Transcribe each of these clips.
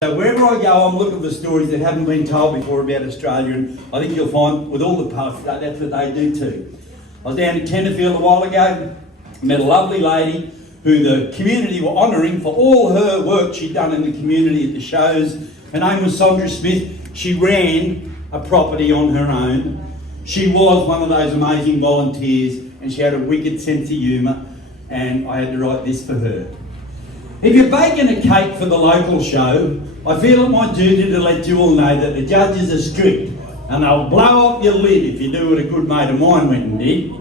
So wherever I go, I'm looking for stories that haven't been told before about Australia, and I think you'll find with all the poets that's what they do too. I was down in Tenterfield a while ago, met a lovely lady who the community were honouring for all her work she'd done in the community at the shows. Her name was Sandra Smith. She ran a property on her own. She was one of those amazing volunteers, and she had a wicked sense of humour, and I had to write this for her. If you're baking a cake for the local show, I feel it my duty to let you all know that the judges are strict and they'll blow up your lid if you do what a good mate of mine went and did.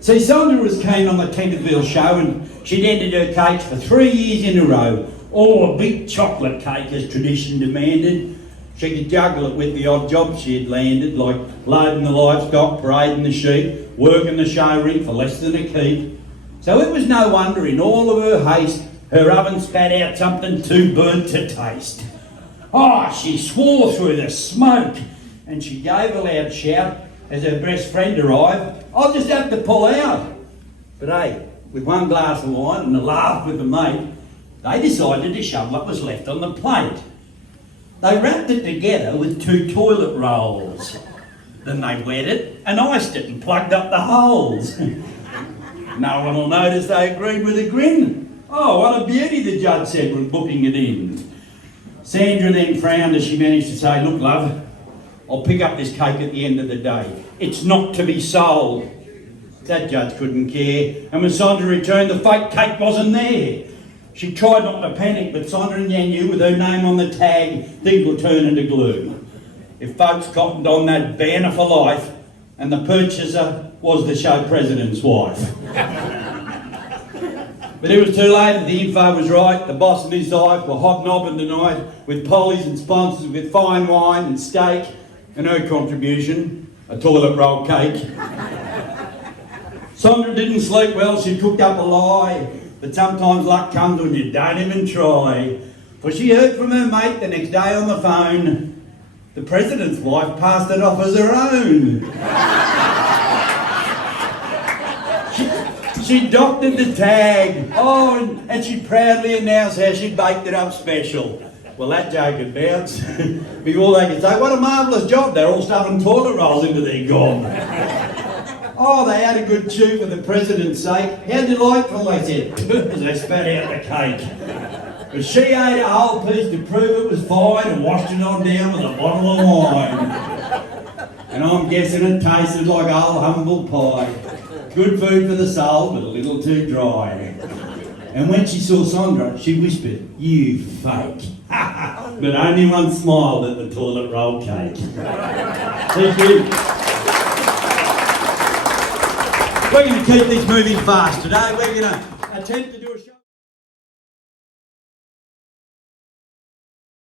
See, Sandra was keen on the Tenterfield show, and she'd entered her cakes for 3 years in a row, all a big chocolate cake as tradition demanded. She could juggle it with the odd job she had landed, like loading the livestock, parading the sheep, working the show ring for less than a keep. So it was no wonder in all of her haste, her oven spat out something too burnt to taste. Oh, she swore through the smoke, and she gave a loud shout as her best friend arrived. I'll just have to pull out. But hey, with one glass of wine and a laugh with a mate, they decided to shove what was left on the plate. They wrapped it together with 2 toilet rolls. Then they wet it and iced it and plugged up the holes. No one will notice they agreed with a grin. Oh, what a beauty, the judge said when booking it in. Sandra then frowned as she managed to say, look, love, I'll pick up this cake at the end of the day. It's not to be sold. That judge couldn't care, and when Sandra returned, the fake cake wasn't there. She tried not to panic, but Sandra knew with her name on the tag, things would turn into gloom. If folks cottoned on that banner for life, and the purchaser was the show president's wife. But it was too late, the info was right. The boss and his wife were hobnobbing tonight with pollies and sponsors with fine wine and steak, and her contribution, a toilet roll cake. Sandra didn't sleep well, she cooked up a lie, but sometimes luck comes when you don't even try. For she heard from her mate the next day on the phone, the president's wife passed it off as her own. She doctored the tag, and she proudly announced how she'd baked it up special. Well, that joke had bounced. Before they could say, what a marvellous job, they're all stuffing toilet rolls into their gob. Oh, they had a good chew for the president's sake. How delightful, they said, as they spat out the cake. But she ate a whole piece to prove it was fine and washed it on down with a bottle of wine. And I'm guessing it tasted like old humble pie. Good food for the soul, but a little too dry. And when she saw Sandra, she whispered, you fake. But only one smiled at the toilet roll cake. Thank you. We're going to keep this moving fast today. We're going to attempt to do a show.